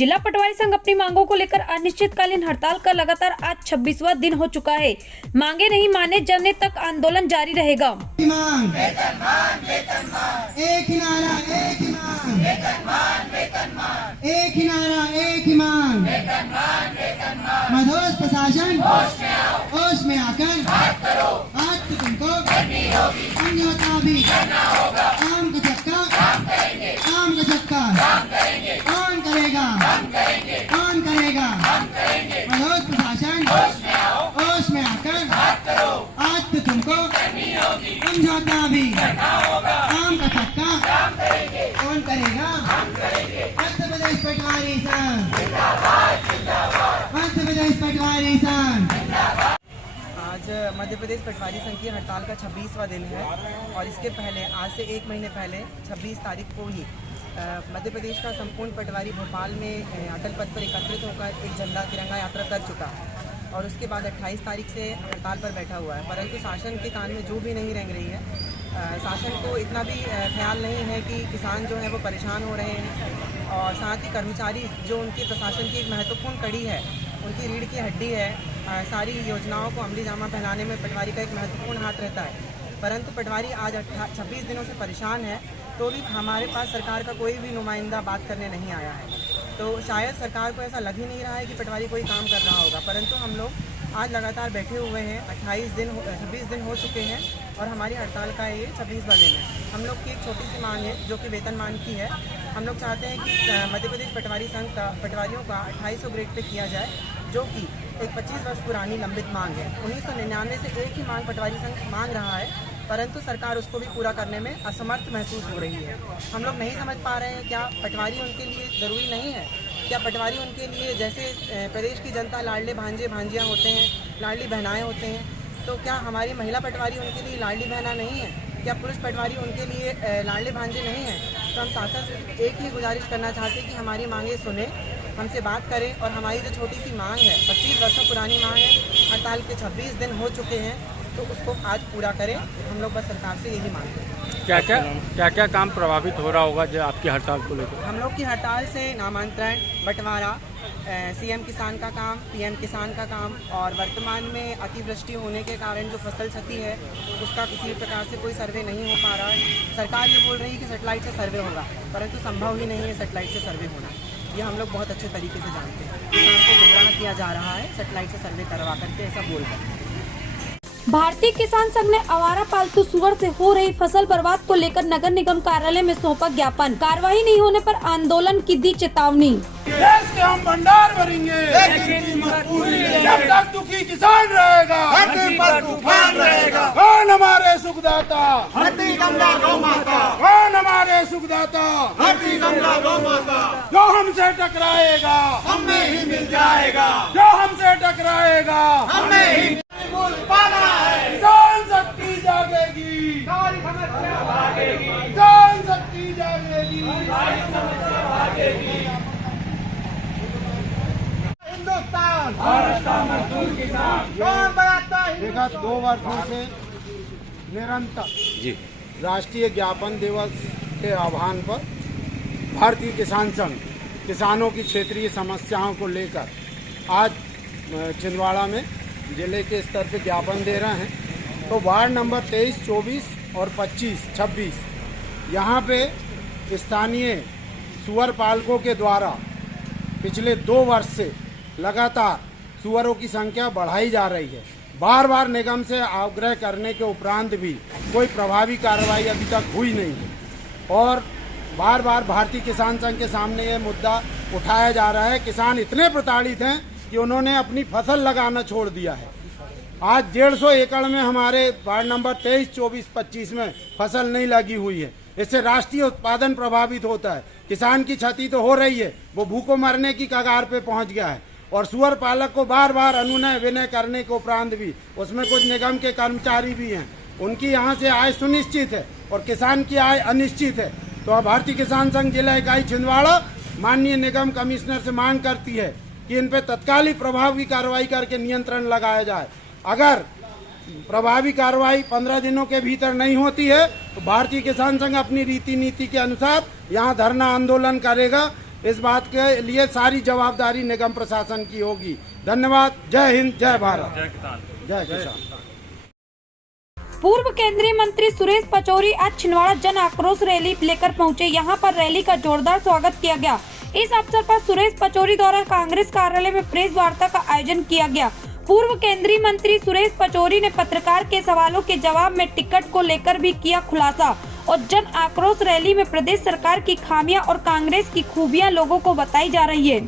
जिला पटवारी संघ अपनी मांगों को लेकर अनिश्चितकालीन हड़ताल का लगातार आज 26वां दिन हो चुका है। मांगे नहीं माने जाने तक आंदोलन जारी रहेगा। एक ही नारा, एक ही मांग, एक ही नारा, एक ही मांग। मधोस प्रशासन होश में आकर आज तो तुमको समझौता भी आम का चक्का, आम का चक्का कौन करेगा, कौन करेगा। मधोस प्रशासन होश में आकर आज तो तुमको समझौता भी आम का चक्का कौन करेगा। मध्य प्रदेश पटवारी संघ, मध्य प्रदेश पटवारी संघ। आज मध्य प्रदेश पटवारी संघ की हड़ताल का 26वां दिन है और इसके पहले आज से एक महीने पहले 26 तारीख को ही मध्य प्रदेश का संपूर्ण पटवारी भोपाल में अटल पथ पर एकत्रित होकर एक झंडा तिरंगा यात्रा कर चुका है और उसके बाद 28 तारीख से हड़ताल पर बैठा हुआ है। परंतु शासन के कान में जो भी नहीं रेंग रही है, शासन को इतना भी ख्याल नहीं है कि किसान जो है वो परेशान हो रहे हैं और साथ ही कर्मचारी जो उनके प्रशासन की एक महत्वपूर्ण कड़ी है, उनकी रीढ़ की हड्डी है, सारी योजनाओं को अमली जामा पहनाने में पटवारी का एक महत्वपूर्ण हाथ रहता है। परंतु पटवारी आज 26 दिनों से परेशान है, तो भी हमारे पास सरकार का कोई भी नुमाइंदा बात करने नहीं आया है। तो शायद सरकार को ऐसा लग ही नहीं रहा है कि पटवारी कोई काम कर रहा होगा। परंतु हम लोग आज लगातार बैठे हुए हैं, 26 दिन हो चुके हैं और हमारी हड़ताल का ये 26वां दिन है। हम लोग की एक छोटी सी मांग है जो कि वेतनमान की है। हम लोग चाहते हैं कि मध्य प्रदेश पटवारी संघ का पटवारियों का 2800 ग्रेड पे किया जाए, जो कि एक 25 वर्ष पुरानी लंबित मांग है। 1999 से एक ही मांग पटवारी संघ मांग रहा है, परंतु सरकार उसको भी पूरा करने में असमर्थ महसूस हो रही है। हम लोग नहीं समझ पा रहे हैं, क्या पटवारी उनके लिए ज़रूरी नहीं है? क्या पटवारी उनके लिए जैसे प्रदेश की जनता लाडले भांजे भांजियाँ होते हैं, लाडली बहनाएँ होते हैं, तो क्या हमारी महिला पटवारी उनके लिए लाडली बहना नहीं है? क्या पुरुष पटवारी उनके लिए लाडले भांजे नहीं हैं? तो हम शासन से एक ही गुजारिश करना चाहते हैं कि हमारी मांगें सुने, हमसे बात करें और हमारी जो छोटी सी मांग है, 25 वर्षों पुरानी मांग है, हड़ताल के 26 दिन हो चुके हैं, तो उसको आज पूरा करें। हम लोग बस सरकार से यही मांगते हैं। क्या काम प्रभावित हो रहा होगा जो आपकी हड़ताल को लेकर? हम लोग की हड़ताल से नामांतरण, बंटवारा, सीएम किसान का काम, पीएम किसान का काम और वर्तमान में अतिवृष्टि होने के कारण जो फसल क्षति है उसका किसी प्रकार से कोई सर्वे नहीं हो पा रहा है। सरकार ये बोल रही है कि सेटेलाइट से सर्वे होगा, परंतु संभव ही नहीं है सेटेलाइट से सर्वे होना। ये हम लोग बहुत अच्छे तरीके से जानते हैं। किसान को गुमराह किया जा रहा है सेटेलाइट से सर्वे करवा करके, ऐसा बोल कर। भारतीय किसान संघ ने आवारा पालतू सुअर से हो रही फसल बर्बाद को लेकर नगर निगम कार्यालय में सौंपा ज्ञापन। कार्रवाई नहीं होने पर आंदोलन की दी चेतावनी। देश के हम भंडार भरेंगे, जब तक दुखी किसान रहेगा, धरती पर तूफान रहेगा। कौन हमारे सुखदाता? धरती गंगा गौ माता। कौन हमारे सुखदाता? धरती गंगा गौ माता। जो हमसे टकराएगा हमें ही मिल जाएगा, जो हमसे टकराएगा हमें ही पाना है। किसान शक्ति जागेगी, सारी समस्या भागेगी। किसान शक्ति जागेगी, सारी समस्या भागेगी। हिंदुस्तान भारत का मजदूर किसान कौन बनाता है? देखा 2 वर्षों से निरंतर राष्ट्रीय ज्ञापन दिवस के आह्वान पर भारतीय किसान संघ किसानों की क्षेत्रीय समस्याओं को लेकर आज छिंदवाड़ा में जिले के स्तर पे ज्ञापन दे रहे हैं। तो वार्ड नंबर 23, 24 और 25, 26 यहाँ पे स्थानीय सुअर पालकों के द्वारा पिछले 2 वर्ष से लगातार सुअरों की संख्या बढ़ाई जा रही है। बार बार निगम से आग्रह करने के उपरांत भी कोई प्रभावी कार्रवाई अभी तक हुई नहीं है और बार बार भारतीय किसान संघ के सामने ये मुद्दा उठाया जा रहा है। किसान इतने प्रताड़ित हैं कि उन्होंने अपनी फसल लगाना छोड़ दिया है। आज 150 एकड़ में हमारे वार्ड नंबर 23, 24, 25 में फसल नहीं लगी हुई है। इससे राष्ट्रीय उत्पादन प्रभावित होता है। किसान की क्षति तो हो रही है, वो भूखों मरने की कगार पे पहुंच गया है और सुअर पालक को बार बार अनुनय विनय करने के उपरांत भी उसमें कुछ निगम के कर्मचारी भी हैं, उनकी यहाँ से आय सुनिश्चित है और किसान की आय अनिश्चित है। तो अब भारतीय किसान संघ जिला इकाई छिंदवाड़ा माननीय निगम कमिश्नर से मांग करती है कि इन पे तत्कालिक प्रभावी कार्रवाई करके नियंत्रण लगाया जाए। अगर प्रभावी कार्रवाई 15 दिनों के भीतर नहीं होती है तो भारतीय किसान संघ अपनी रीति नीति के अनुसार यहाँ धरना आंदोलन करेगा। इस बात के लिए सारी जवाबदारी निगम प्रशासन की होगी। धन्यवाद। जय हिंद, जय भारत, जय किसान। पूर्व केंद्रीय मंत्री सुरेश पचौरी आज छिंदवाड़ा जन आक्रोश रैली लेकर पहुंचे। यहां पर रैली का जोरदार स्वागत किया गया। इस अवसर पर सुरेश पचौरी द्वारा कांग्रेस कार्यालय में प्रेस वार्ता का आयोजन किया गया। पूर्व केंद्रीय मंत्री सुरेश पचौरी ने पत्रकार के सवालों के जवाब में टिकट को लेकर भी किया खुलासा और जन आक्रोश रैली में प्रदेश सरकार की खामियां और कांग्रेस की खूबियां लोगों को बताई जा रही है।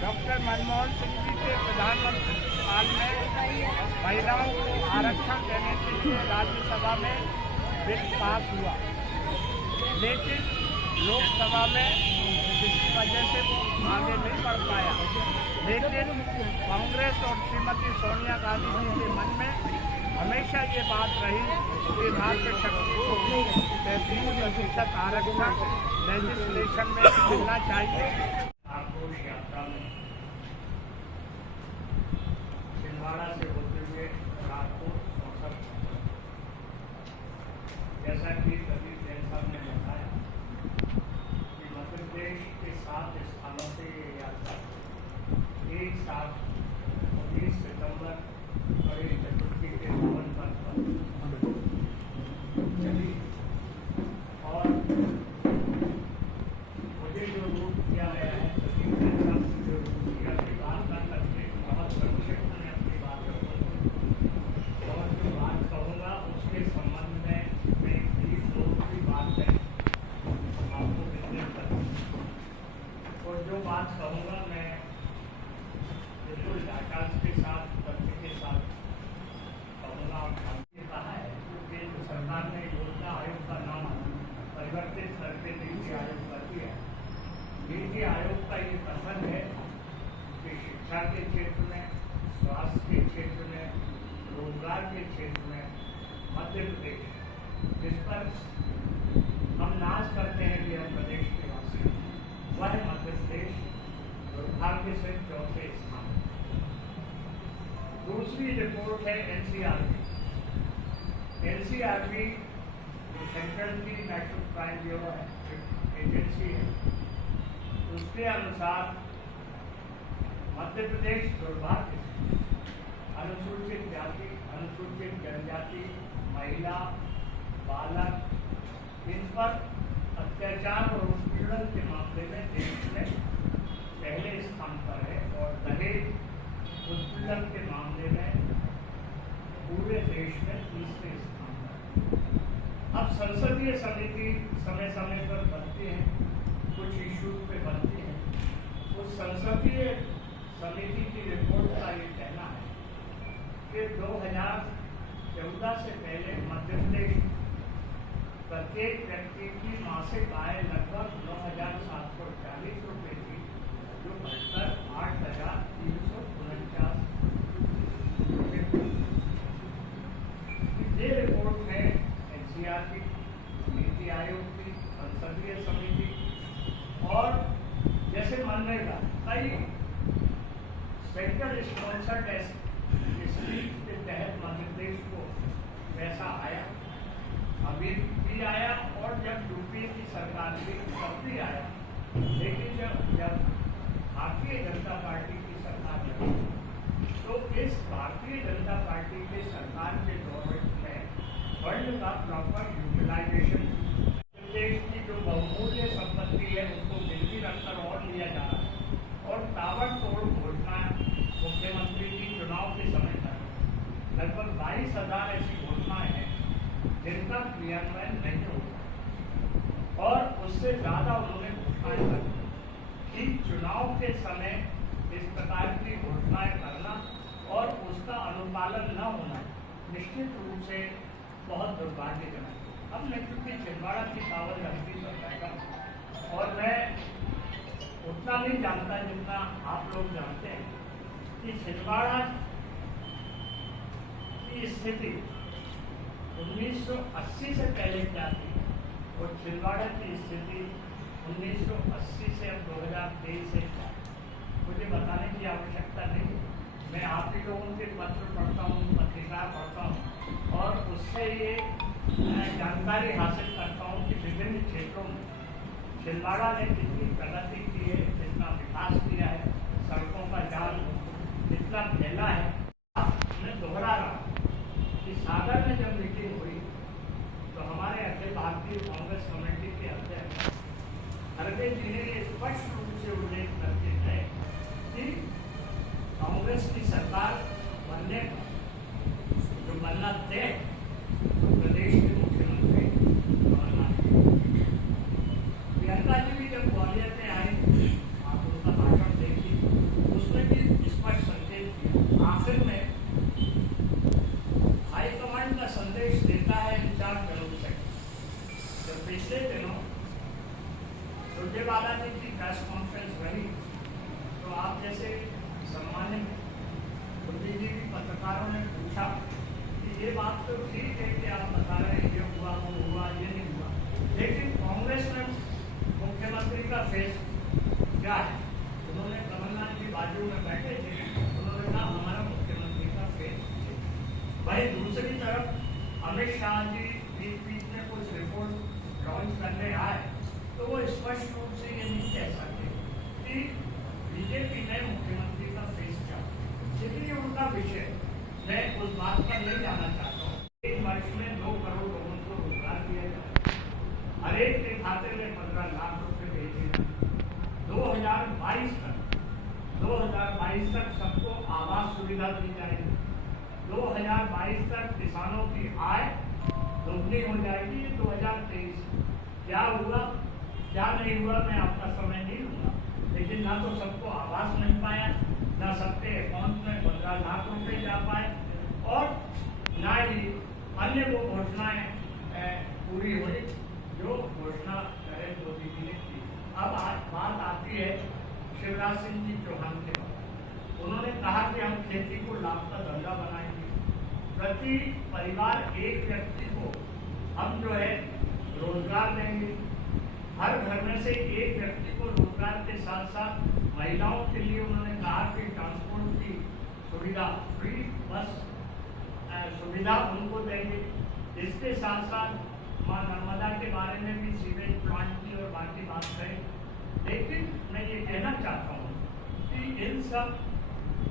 डॉक्टर मनमोहन सिंह जी के प्रधानमंत्री काल में महिलाओं को आरक्षण देने के लिए राज्यसभा में बिल पास हुआ, लेकिन लोकसभा में किसी वजह से वो आगे नहीं बढ़ पाया। लेकिन कांग्रेस और श्रीमती सोनिया गांधी जी के मन में हमेशा ये बात रही कि भारतीय शक्ति को 33% आरक्षण लेजिस्लेशन में मिलना चाहिए। आक्रोश यात्रा में छिंदवाड़ा से होते हुए रात को चौसठ, जैसा कि सभी साहब ने बताया कि मध्य प्रदेश के 7 स्थानों से ये यात्रा एक साथ 19 सितंबर गणेश चतुर्थी के पावन पर्व पर चली और मुझे जो रूप दिया गया है बात कहूँगा मैं बिल्कुल डाटा के साथ तथ्य के साथ कहूँगा। और हमने कहा है कि केंद्र सरकार ने योजना आयोग का नाम परिवर्तित करके नीति आयोग कर दिया। नीति आयोग का ये कथन है कि शिक्षा के क्षेत्र में, स्वास्थ्य के क्षेत्र में, रोजगार के क्षेत्र में मध्य प्रदेश, जिस पर हम नाज करते हैं कि हम प्रदेश के वासी, वह मध्य प्रदेश दुर्भाग्य से 4थे स्थान। दूसरी रिपोर्ट है एनसीआरबी। एनसीआरबी जो सेंट्रल की नेशनल क्राइम ब्यूरो है, एजेंसी है, उसके अनुसार मध्य प्रदेश दुर्भाग्य से अनुसूचित जाति, अनुसूचित जनजाति, महिला, बालक, इन पर अत्याचार और उत्पीड़न के मामले में देश में पहले स्थान पर है और दहेज उत्पीड़न के मामले में पूरे देश में 3रे स्थान पर। अब संसदीय समिति समय समय पर बनती है, कुछ इशू पे बनती है। उस संसदीय समिति की रिपोर्ट का ये कहना है कि 2014 से पहले मध्य प्रदेश प्रत्येक व्यक्ति की मासिक आय लगभग 9,740 रुपये थी, जो बढ़कर 8,349 रुपये। ये रिपोर्ट है एनसीआरबी, नीति आयोग की, संसदीय समिति और जैसे मनरेगा कई सेंट्रल स्पॉन्सर्ड स्कीम के तहत मध्य प्रदेश को पैसा आया, अभी भी आया और जब यूपीए की सरकार थी तब भी आया। लेकिन जब भारतीय जनता पार्टी की सरकार लगी तो इस भारतीय जनता पार्टी के सरकार के गवर्नमेंट में का क्रियान्वयन नहीं होगा। और उससे ज़्यादा उन्होंने घोषणाएं की कि चुनाव के समय इस प्रकार की घोषणाएं करना और उसका अनुपालन न होना निश्चित रूप से बहुत दुर्भाग्यजनक है। अब मैं क्योंकि छिंदवाड़ा की पावन धरती पर बैठा और मैं उतना नहीं जानता जितना आप लोग जानते हैं कि छिंदवाड़ा की स्थिति 1980 से पहले क्या थी और छिंदवाड़ा की स्थिति 1980 से अब 2023 से क्या है, मुझे बताने की आवश्यकता नहीं। मैं आप ही लोगों के पत्र पढ़ता हूँ, पत्रिका पढ़ता हूँ और उससे ये जानकारी हासिल करता हूँ कि विभिन्न क्षेत्रों में छिंदवाड़ा ने कितनी प्रगति की है, कितना विकास किया है, सड़कों का जाल कितना फैला है। मैं दोहरा रहा हूँ कि सागर में जब मीटिंग हुई तो हमारे अखिल भारतीय कांग्रेस कमेटी के अध्यक्ष खड़गे जी ने ये स्पष्ट रूप से उल्लेख करके कहे कि कांग्रेस की सरकार बनने पर जो बनना तय तो प्रदेश के मुख्यमंत्री कमलनाथ। प्रियंका जी भी जब ग्वालियर में आई, आप उनका भाषण देखिए, उसमें भी स्पष्ट संकेत किया। आखिर में हाईकमांड का संदेश देता है इंचार्ज जनरल सेक्रेटरी। जब पिछले दिनों सुरजेवाला जी की प्रेस कॉन्फ्रेंस रही तो आप जैसे सम्मानित मोदी जी की पत्रकारों ने पूछा कि ये बात तो ठीक है कि आप बता रहे हैं ये हुआ वो हुआ ये नहीं हुआ, लेकिन कांग्रेस में मुख्यमंत्री का फेस क्या है। उन्होंने कमलनाथ जी बाजू में बैठे थे, उन्होंने कहा हमारा मुख्यमंत्री का फेस है। वहीं दूसरी तरफ अमित शाह जी बीच में कुछ रिपोर्ट लॉन्च करने आए तो वो स्पष्ट रूप से ये नहीं कह सकते कि बीजेपी ने मुख्यमंत्री का फेस क्या, लेकिन ये उनका विषय। मैं उस बात पर नहीं जाना चाहता हूँ। एक वर्ष में 2 करोड़ लोगों को रोजगार दिया जाए, हर एक के खाते में 15 लाख रुपए भेजे जाए। 2022 तक सबको आवास सुविधा दी जाएगी। 2022 तक किसानों की आय दोगुनी हो जाएगी। 2023 क्या हुआ क्या नहीं हुआ मैं आपका समय नहीं लूँगा, लेकिन ना तो सबको आवास मिल पाया, ना सबके अकाउंट में 15 लाख रुपए जा पाए और ना ही अन्य वो घोषणाएं पूरी हुई जो घोषणा नरेंद्र मोदी जी ने की। अब आज बात आती है शिवराज सिंह जी चौहान के बारे। उन्होंने कहा कि हम खेती को लाभ का धंधा बनाएंगे, प्रति परिवार एक व्यक्ति को हम जो है रोजगार देंगे, हर घर में से एक व्यक्ति को रोजगार के साथ साथ महिलाओं के लिए उन्होंने कहा कि ट्रांसपोर्ट की सुविधा, फ्री बस सुविधा उनको देंगे। इसके साथ साथ मां नर्मदा के बारे में भी सीवेज प्लांट की और बाकी बात करें। लेकिन मैं ये कहना चाहता हूँ कि इन सब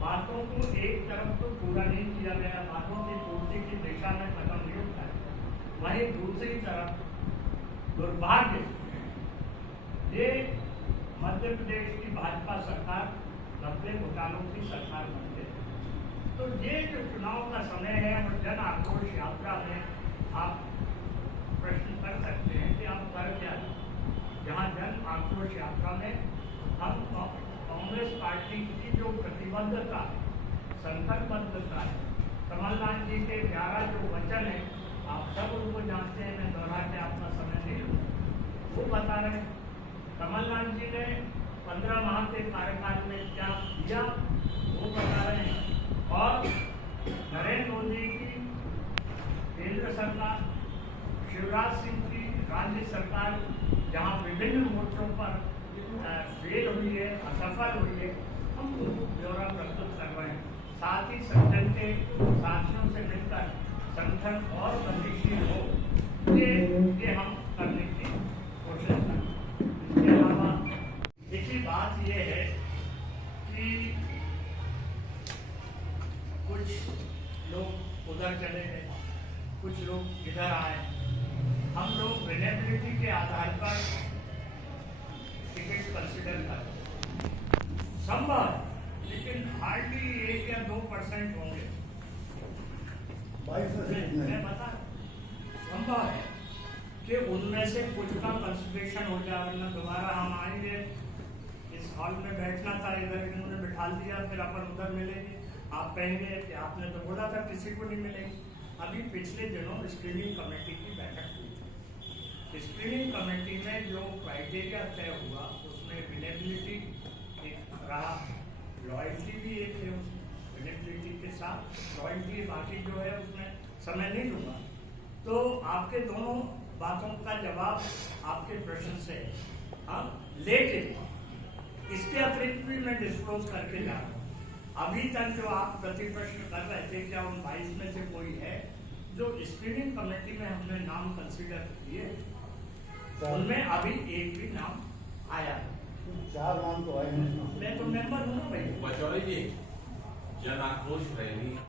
बातों को एक तरफ तो पूरा नहीं किया गया, बातों की पूर्ति की दिशा में कदम नहीं उठाया, वहीं दूसरी तरफ दुर्भाग्य ये मध्य प्रदेश की भाजपा सरकार 90 घोटालों की सरकार बन गई। तो ये जो चुनाव का समय है और जन आक्रोश यात्रा में आप प्रश्न कर सकते हैं कि आप कर क्या, जहाँ जन आक्रोश यात्रा में हम कांग्रेस पार्टी की जो प्रतिबद्धता है, संकल्पबद्धता है, कमलनाथ जी के 11 जो वचन है, आप सब उनको जानते हैं, मैं दोहरा के आपका समय नहीं लूँगा। वो बता रहे हैं कमलनाथ जी ने 15 माह के कार्यकाल में क्या किया वो बता रहे हैं और नरेंद्र मोदी की केंद्र सरकार, शिवराज सिंह की राज्य सरकार जहां विभिन्न मोर्चों पर फेल हुई है, असफल हुई है, हम उनको ब्यौरा प्रस्तुत कर रहे हैं। साथ ही संगठन के साथियों से मिलकर संगठन और गतिशील हो ये हम करने की कोशिश करें। इसके अलावा दूसरी बात यह है कि कुछ लोग उधर चले गए, कुछ लोग इधर आए। हम लोग विनेबिलिटी के आधार पर टिकट कंसिडर करते संभव, लेकिन हार्डली 1 या 2% होंगे। मैं बता संभव संभव है कि उनमें से कुछ का कंसिडरेशन हो जाए, वरना दोबारा हम आएंगे, इस हॉल में बैठना था, इधर इन्होंने बिठा दिया, फिर अपन उधर मिलेंगे, आप कहेंगे कि आपने तो बोला था किसी को नहीं मिलेगी। अभी पिछले दिनों स्क्रीनिंग कमेटी की बैठक हुई थी। स्क्रीनिंग कमेटी में जो क्राइटेरिया तय हुआ उसमें विनेबिलिटी एक रहा, लॉयल्टी भी एक है, उसमें विनेबिलिटी के साथ लॉयल्टी, बाकी जो है उसमें समय नहीं लूँगा। तो आपके दोनों बातों का जवाब आपके प्रश्न से है, हाँ, लेकिन इसके अतिरिक्त भी मैं डिस्क्लोज करके जा रहा हूँ। अभी तक जो आप प्रति प्रश्न कर रहे थे, क्या उन 22 में से कोई है जो स्क्रीनिंग कमेटी में हमने नाम कंसीडर किए, उनमें अभी एक भी नाम आया नहीं। 4 नाम तो आए हैं। मैं तो मेंबर हूँ ना भाई। पचौड़ी जी, जन आक्रोश रैली